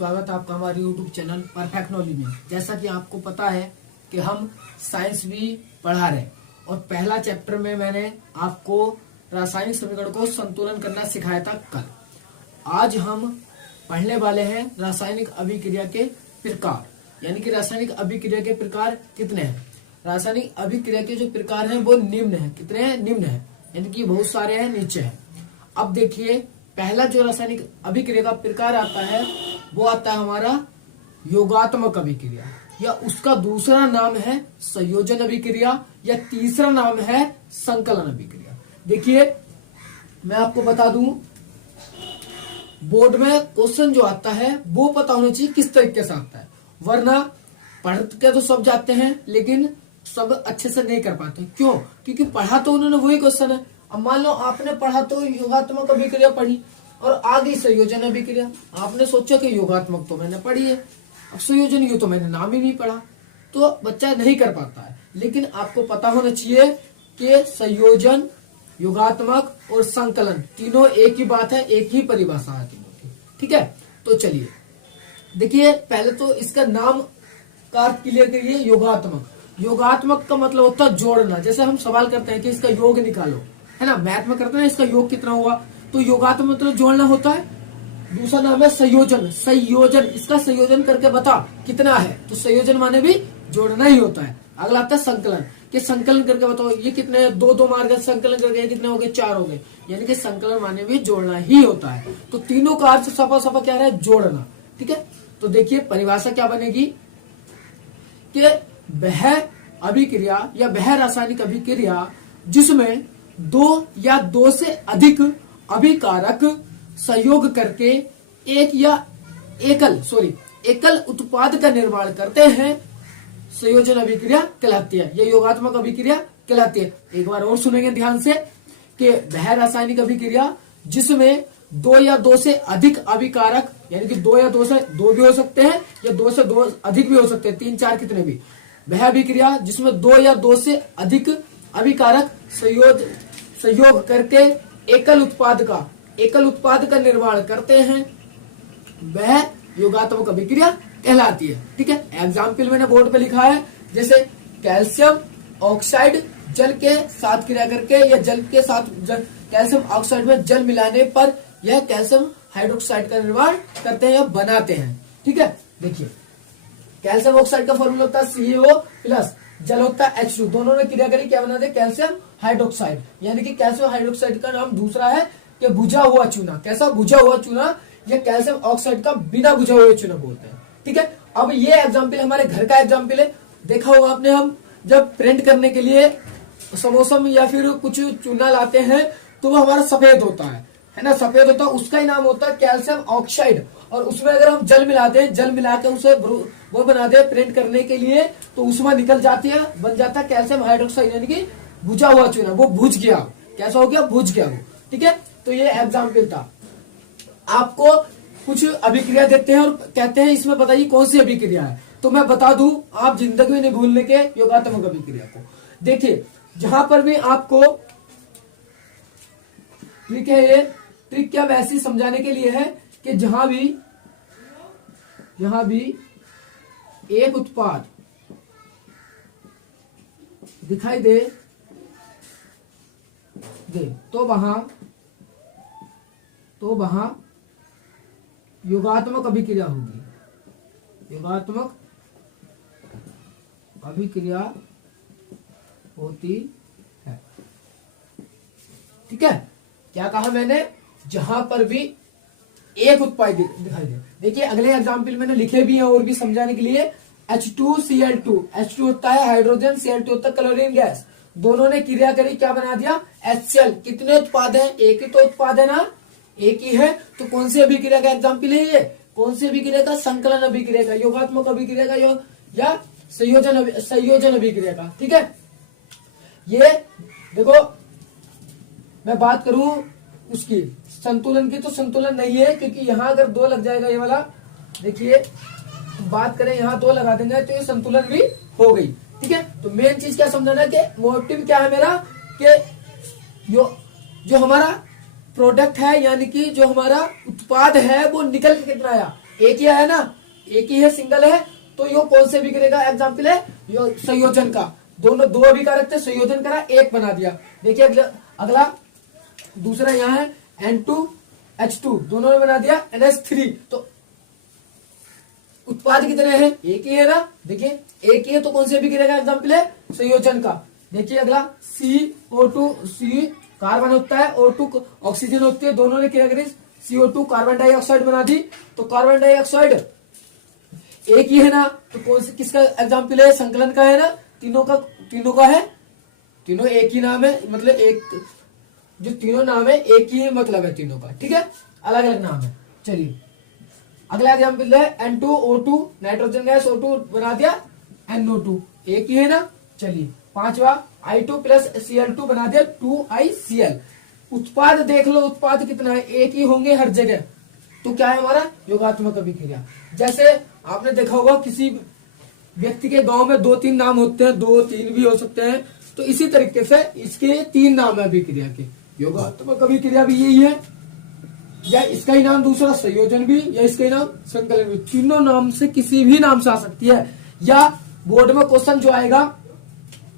स्वागत है आपका हमारे YouTube चैनल परफेक्ट नॉलेज में। जैसा कि आपको पता है कि हम साइंस भी पढ़ा रहे और पहला चैप्टर में मैंने आपको रासायनिक समीकरण को संतुलन करना सिखाया था कल। आज हम पढ़ने वाले हैं रासायनिक अभिक्रिया के प्रकार, यानी कि रासायनिक अभिक्रिया के प्रकार कितने हैं। रासायनिक अभिक्रिया के जो प्रकार हैं वो निम्न है। कितने हैं? निम्न है, यानी कि बहुत सारे हैं, नीचे है। अब देखिए, पहला जो रासायनिक अभिक्रिया का प्रकार आता है वो आता है हमारा योगात्मक अभिक्रिया, या उसका दूसरा नाम है संयोजन अभिक्रिया, या तीसरा नाम है संकलन अभिक्रिया। देखिए, मैं आपको बता दूं, बोर्ड में क्वेश्चन जो आता है वो पता होना चाहिए किस तरीके से आता है, वरना पढ़ के तो सब जाते हैं लेकिन सब अच्छे से नहीं कर पाते। क्यों? क्योंकि पढ़ा तो उन्होंने वही क्वेश्चन है। अब मान लो आपने पढ़ा तो योगात्मक अभिक्रिया पढ़ी और आ गई संयोजन अभिक्रिया, आपने सोचा कि योगात्मक तो मैंने पढ़ी है, अब संयोजन यू तो मैंने नाम ही नहीं पढ़ा, तो बच्चा नहीं कर पाता है। लेकिन आपको पता होना चाहिए कि संयोजन, योगात्मक और संकलन तीनों एक ही बात है, एक ही परिभाषा है तीनों की। ठीक है, तो चलिए देखिए, पहले तो इसका नाम का क्लियर करिए। योगात्मक, योगात्मक का मतलब होता है जोड़ना। जैसे हम सवाल करते हैं कि इसका योग निकालो, है ना, मैथ में करते हैं इसका योग कितना हुआ, तो योगात्मक मतलब जोड़ना होता है। दूसरा नाम है संयोजन, संयोजन, इसका संयोजन करके बता कितना है, तो संयोजन माने भी जोड़ना ही होता है। अगला आता है संकलन, कि संकलन करके बताओ ये कितने, दो मार गए, संकलन करके कितने हो गए, 4 हो गए, यानी कि संकलन माने भी जोड़ना ही होता है। तो तीनों का अर्थ सफा सफा क्या है, जोड़ना। ठीक है, तो देखिए परिभाषा क्या बनेगी कि वह अभिक्रिया या वह रासायनिक अभिक्रिया जिसमें 2 या 2 से अधिक अभिकारक संयोग करके एकल उत्पाद का निर्माण करते हैं, संयोजन अभिक्रिया कहलाती है, यह योगात्मक अभिक्रिया कहलाती है। एक बार और सुनेंगे ध्यान से कि वह रासायनिक अभिक्रिया जिसमें 2 या 2 से अधिक अभिकारक, यानी कि 2 या 2 से 2 भी हो सकते हैं या 2 से 2 अधिक भी हो सकते हैं, 3 4 कितने भी, वह अभिक्रिया जिसमें 2 या 2 से अधिक अभिकारक संयोग करके एकल उत्पाद का निर्माण करते हैं, वह योगात्मक अभिक्रिया कहलाती है। ठीक है, एग्जाम्पल मैंने बोर्ड पे लिखा है, जैसे कैल्शियम ऑक्साइड जल के साथ क्रिया करके या जल के साथ कैल्शियम ऑक्साइड में जल मिलाने पर यह कैल्शियम हाइड्रोक्साइड का निर्माण करते हैं या बनाते हैं। ठीक है, देखिए कैल्शियम ऑक्साइड का फॉर्मूला होता है CaO प्लस जल होता है H2, दोनों ने क्रिया करी, क्या बनाते हैं, कैल्शियम हाइड्रोक्साइड, यानी कि कैल्शियम हाइड्रोक्साइड का नाम दूसरा है कि बुझा हुआ चूना। कैसा? बुझा हुआ चूना, या कैल्शियम ऑक्साइड का बिना बुझा हुआ चूना बोलते हैं। ठीक है, अब ये एग्जाम्पल हमारे घर का एग्जाम्पल है। देखा होगा आपने, हम जब प्रिंट करने के लिए समोसा में या फिर कुछ चूना लाते हैं तो वो हमारा सफेद होता है ना, सफेद होता है, उसका ही नाम होता है कैल्शियम ऑक्साइड। और उसमें अगर हम जल मिलाते हैं, जल मिला के उसे वो बनाते हैं प्रिंट करने के लिए, तो उसमें निकल जाती है, बन जाता है कैल्शियम हाइड्रोक्साइड, यानी कि बुझा हुआ चूना। वो बुझ गया, कैसा हो गया, बुझ गया वो। ठीक है, तो ये एग्जाम्पल था। आपको कुछ अभिक्रिया देते हैं और कहते हैं इसमें बताइए कौन सी अभिक्रिया है, तो मैं बता दूं, आप जिंदगी में नहीं भूलने के योगात्मक अभिक्रिया को। देखिए, जहां पर भी आपको ट्रिक है, ये ट्रिक क्या वैसे ही समझाने के लिए है कि जहां भी एक उत्पाद दिखाई दे तो वहां योगात्मक अभिक्रिया होगी, योगात्मक अभिक्रिया होती है। ठीक है, क्या कहा मैंने, जहां पर भी एक उत्पाद दिखाई दे। देखिए अगले एग्जाम्पल मैंने लिखे भी हैं और भी समझाने के लिए। H2Cl2, H2 होता है हाइड्रोजन, Cl2 होता है क्लोरीन गैस, दोनों ने क्रिया करी, क्या बना दिया, HCl। कितने उत्पाद हैं, एक ही तो उत्पाद है ना, एक ही है, तो कौन सी अभिक्रिया का एग्जाम्पल है ये, कौन सी अभिक्रिया का, संकलन अभिक्रिया का, योगात्मक अभिक्रिया का, या संयोजन अभिक्रिया का। ठीक है, ये देखो मैं बात करूं उसकी संतुलन की, तो संतुलन नहीं है, क्योंकि यहां अगर 2 लग जाएगा ये वाला, देखिए बात करें यहां 2 लगा देंगे तो ये संतुलन भी हो गई। ठीक है, तो मेन चीज क्या समझना है कि मोटिव क्या है मेरा, कि जो हमारा प्रोडक्ट है, यानी कि जो हमारा उत्पाद है वो निकल के कितना आया, एक ही है ना, एक ही है, सिंगल है, तो यो कौन से अभिक्रिया का एग्जाम्पल है, यो संयोजन का। दोनों दो अभिकारक थे, संयोजन करा, एक बना दिया। देखिए अगला दूसरा यहाँ है N2H2, दोनों ने बना दिया NH3। तो उत्पाद कितने हैं, एक ही है ना, देखिए एक ही है, तो कौन से अभिक्रिया का एग्जाम्पल है, संयोजन का। देखिए अगला CO2, C कार्बन होता है, O2 ऑक्सीजन होती है, दोनों ने क्या करी, CO2 कार्बन डाइऑक्साइड बना दी। तो कार्बन डाइऑक्साइड एक ही है ना, तो कौन से किसका एग्जाम्पल है, संकलन का है ना, तीनों का है, तीनों एक ही नाम है, मतलब एक जो तीनों नाम है एक ही मतलब है तीनों का, ठीक है, अलग अलग नाम है। चलिए अगला एग्जाम्पल है N2O2, नाइट्रोजन गैस O2 बना दिया NO2, एक ही है ना। चलिए पांचवा I2 प्लस Cl2 बना दिया 2ICl। उत्पाद देख लो, उत्पाद कितना है, एक ही होंगे हर जगह, तो क्या है हमारा योगात्मक अभिक्रिया। जैसे आपने देखा होगा किसी व्यक्ति के गांव में 2-3 नाम होते हैं, 2-3 भी हो सकते हैं, तो इसी तरीके से इसके 3 नाम है अभिक्रिया के। योगात्मक अभिक्रिया भी यही है, या इसका ही नाम दूसरा संयोजन भी, या इसका ही नाम संकलन भी, तीनों नाम से किसी भी नाम से आ सकती है। या बोर्ड में क्वेश्चन जो आएगा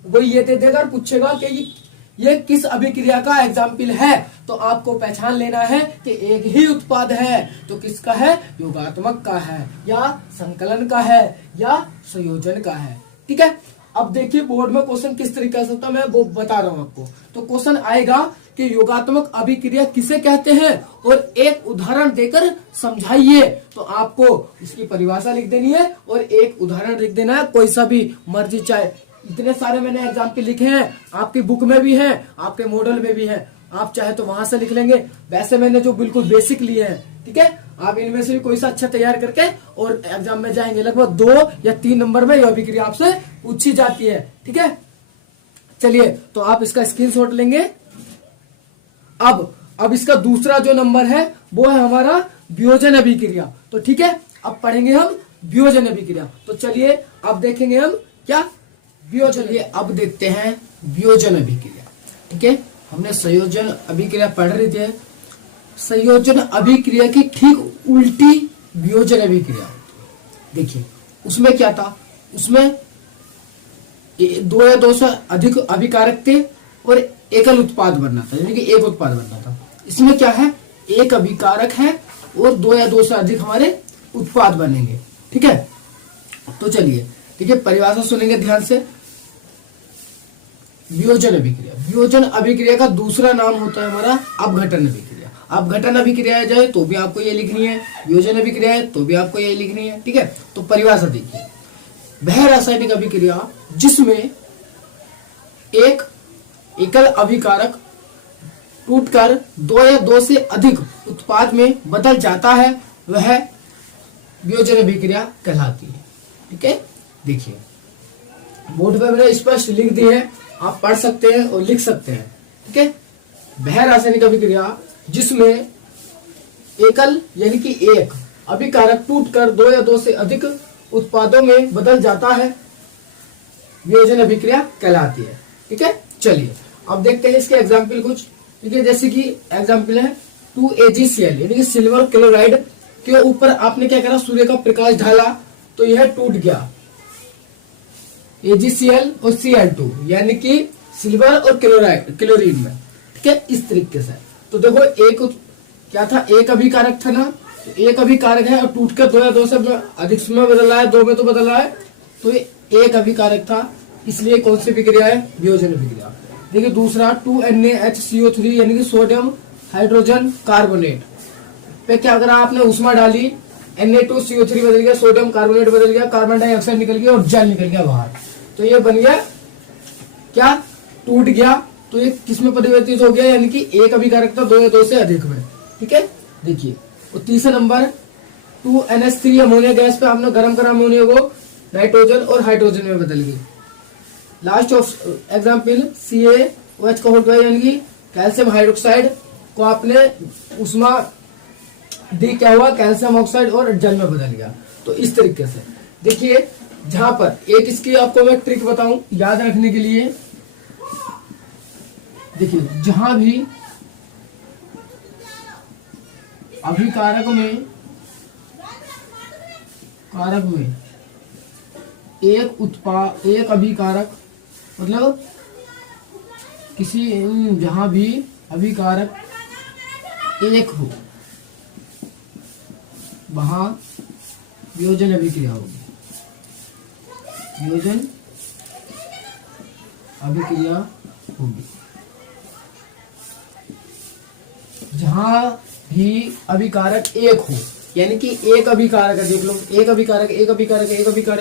वो ये दे देगा और पूछेगा कि ये किस अभिक्रिया का एग्जाम्पल है, तो आपको पहचान लेना है कि एक ही उत्पाद है, तो किसका है, योगात्मक का है, या संकलन का है, या संयोजन का है, ठीक है। अब देखिए बोर्ड में क्वेश्चन किस तरीके से होता है, मैं वो बता रहा हूं आपको। तो क्वेश्चन आएगा कि योगात्मक अभिक्रिया किसे कहते हैं, और एक उदाहरण देकर समझाइए। तो आपको इसकी परिभाषा लिख देनी है और एक उदाहरण लिख देना है, कोई सा भी मर्जी, चाहे इतने सारे मैंने एग्जाम्पल लिखे हैं, आपकी बुक में भी हैं, आपके मॉडल में भी हैं, आप चाहे तो वहां से लिख लेंगे। वैसे मैंने जो बिल्कुल बेसिक लिए हैं, ठीक है, आप इनमें से भी कोई सा अच्छा तैयार करके और एग्जाम में जाएंगे। लगभग 2 या 3 नंबर में यह अभिक्रिया आपसे पूछी जाती है, ठीक है। चलिए तो आप इसका स्क्रीनशॉट लेंगे। अब इसका दूसरा जो नंबर है वो है हमारा वियोजन अभिक्रिया। तो ठीक है, अब पढ़ेंगे हम वियोजन अभिक्रिया। तो चलिए अब देखेंगे हम क्या वियोजन। ये अब देखते हैं वियोजन अभिक्रिया, ठीक है। हमने संयोजन अभिक्रिया पढ़ रही थी, संयोजन अभिक्रिया की ठीक उल्टी वियोजन अभिक्रिया। देखिए उसमें क्या था, उसमें 2 या 2 से अधिक अभिकारक थे और एकल उत्पाद बनना था, यानी कि एक उत्पाद बनना था। इसमें क्या है, एक अभिकारक है और 2 या 2 से अधिक हमारे उत्पाद बनेंगे, ठीक है। तो चलिए ठीक है, परिभाषा सुनेंगे ध्यान से। वियोजन अभिक्रिया, वियोजन अभिक्रिया का दूसरा नाम होता है हमारा अपघटन अभिक्रिया। अपघटन अभिक्रिया जाए तो भी आपको ये लिखनी है, वियोजन अभिक्रिया है तो भी आपको ये लिखनी है, ठीक है। तो परिभाषा देखिए, वह रासायनिक अभिक्रिया जिसमें एक एकल अभिकारक टूटकर 2 या 2 से अधिक उत्पाद में बदल जाता है, वह वियोजन अभिक्रिया कहलाती है, ठीक है। देखिए बोर्ड पर मैंने स्पष्ट लिख दी है, आप पढ़ सकते हैं और लिख सकते हैं, ठीक है। वह रासायनिक अभिक्रिया जिसमें एकल यानी कि एक अभिकारक टूटकर 2 या 2 से अधिक उत्पादों में बदल जाता है, वियोजन अभिक्रिया कहलाती है, ठीक है। चलिए अब देखते हैं इसके एग्जाम्पल कुछ, ठीक है। जैसे कि एग्जाम्पल है 2AgCl यानी कि सिल्वर क्लोराइड के ऊपर आपने क्या करा, सूर्य का प्रकाश डाला तो यह टूट गया, AgCl और Cl2 यानी कि सिल्वर और क्लोरीन में, ठीक है, इस तरीके से। तो देखो एक क्या था, एक अभिकारक था ना, तो एक अभिकारक है और टूटकर 2 या 2 से अधिक में बदला है, 2 में तो बदला है, तो ये एक अभिकारक था, इसलिए कौन सी अभिक्रिया है, वियोजन अभिक्रिया। देखिए दूसरा 2NaHCO3 यानी कि सोडियम हाइड्रोजन कार्बोनेट पे क्या करा आपने, उष्मा डाली, Na2CO3 बदल गया, सोडियम कार्बोनेट बदल गया, कार्बन डाइऑक्साइड निकल गया और जल निकल गया बाहर, तो ये बन गया क्या, टूट गया। तो ये किसमें परिवर्तित हो गया, यानी कि एक अभिकारक था 2 या 2 से अधिक में, ठीक है। देखिए और तीसरा नंबर 2NH3 अमोनिया गैस पे आपने गर्म करा अमोनिया को नाइट्रोजन और हाइड्रोजन में बदल गई। लास्ट ऑफ एग्जाम्पल CaOH का होता है, यानी कि कैल्शियम हाइड्रोक्साइड को आपने उष्मा दी, क्या हुआ, कैल्शियम ऑक्साइड और जल में बदल गया। तो इस तरीके से देखिए, जहां पर एक इसकी आपको मैं ट्रिक बताऊं याद रखने के लिए। देखिए जहां भी अभिकारक में कारक में एक अभिकारक, मतलब किसी जहां भी अभिकारक एक हो वहां वियोजन अभिक्रिया होगी। वियोजन अभिक्रिया होगी जहां भी अभिकारक एक हो, यानी कि एक अभिकारक है, देख लो एक अभिकारक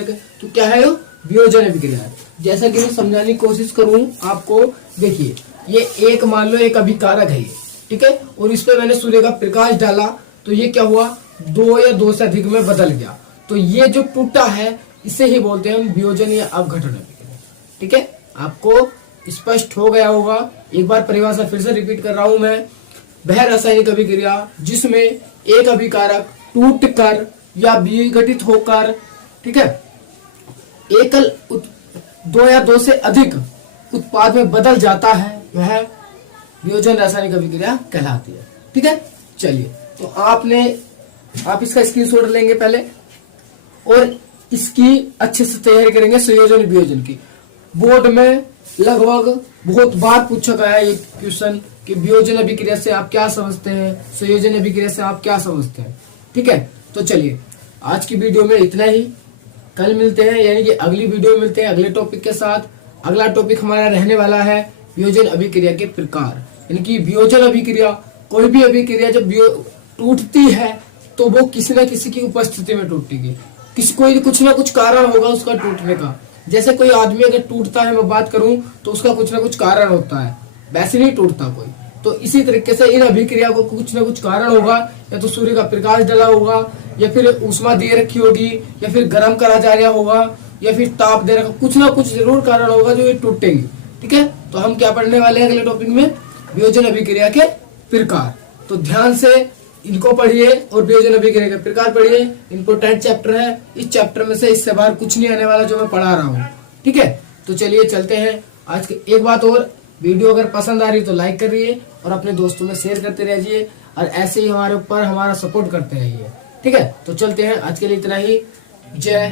है, तो क्या है वो वियोजन अभिक्रिया है। जैसा कि मैं समझाने की कोशिश करूं आपको, देखिए ये एक मान लो एक अभिकारक है ये, ठीक है, और इस पे मैंने सूर्य का प्रकाश डाला तो ये क्या हुआ, दो या दो से अधिक में बदल गया, तो ये जो टूटा है इसे ही बोलते हैं हम वियोजन या अपघटन अभिक्रिया। ठीक है, आपको स्पष्ट हो गया होगा। एक बार परिभाषा फिर से रिपीट कर रहा हूं मैं, वह रासायनिक अभिक्रिया जिसमें एक अभिकारक टूट कर या विघटित होकर, ठीक है, एकल दो या दो से अधिक उत्पाद में बदल जाता है, वह वियोजन रासायनिक अभिक्रिया कहलाती है। ठीक है, चलिए तो आप इसका स्क्रीनशॉट लेंगे पहले और इसकी अच्छे से तैयारी करेंगे संयोजन वियोजन की। बोर्ड में लगभग बहुत बार पूछा गया है ये क्वेश्चन कि वियोजन अभिक्रिया से आप क्या समझते हैं, संयोजन अभिक्रिया से आप क्या समझते हैं। ठीक है, तो चलिए आज की वीडियो में इतना ही, कल मिलते हैं, यानी कि अगली वीडियो में मिलते हैं अगले टॉपिक के साथ। अगला टॉपिक हमारा रहने वाला है वियोजन अभिक्रिया के प्रकार, यानी कि वियोजन अभिक्रिया, कोई भी अभिक्रिया जब टूटती है तो वो किसी न किसी की उपस्थिति में टूटेगी, कुछ ना कुछ कारण होगा उसका टूटने का। जैसे कोई आदमी अगर टूटता है, मैं बात करूं तो उसका कुछ ना कुछ कारण होता है, वैसे नहीं टूटता कोई। तो इसी तरीके से इन अभिक्रिया को कुछ ना कुछ कारण होगा, या तो सूर्य का प्रकाश डला होगा, या फिर ऊष्मा दे रखी होगी, या फिर गर्म करा जा रहा होगा, या फिर ताप दे रखा, कुछ ना कुछ जरूर कारण होगा जो ये टूटेंगे। ठीक है, तो हम क्या पढ़ने वाले हैं अगले टॉपिक में, वियोजन अभिक्रिया के प्रकार। तो ध्यान से इनको पढ़िए और वियोजन अभिक्रिया के प्रकार पढ़िए, इंपोर्टेंट चैप्टर है। इस चैप्टर में से इससे बाहर कुछ नहीं आने वाला जो मैं पढ़ा रहा हूँ। ठीक है, तो चलिए चलते हैं। आज के एक बात और, वीडियो अगर पसंद आ रही तो लाइक करिए और अपने दोस्तों में शेयर करते रहिए, और ऐसे ही हमारे ऊपर हमारा सपोर्ट करते रहिए। ठीक है, तो चलते हैं, आज के लिए इतना ही। जय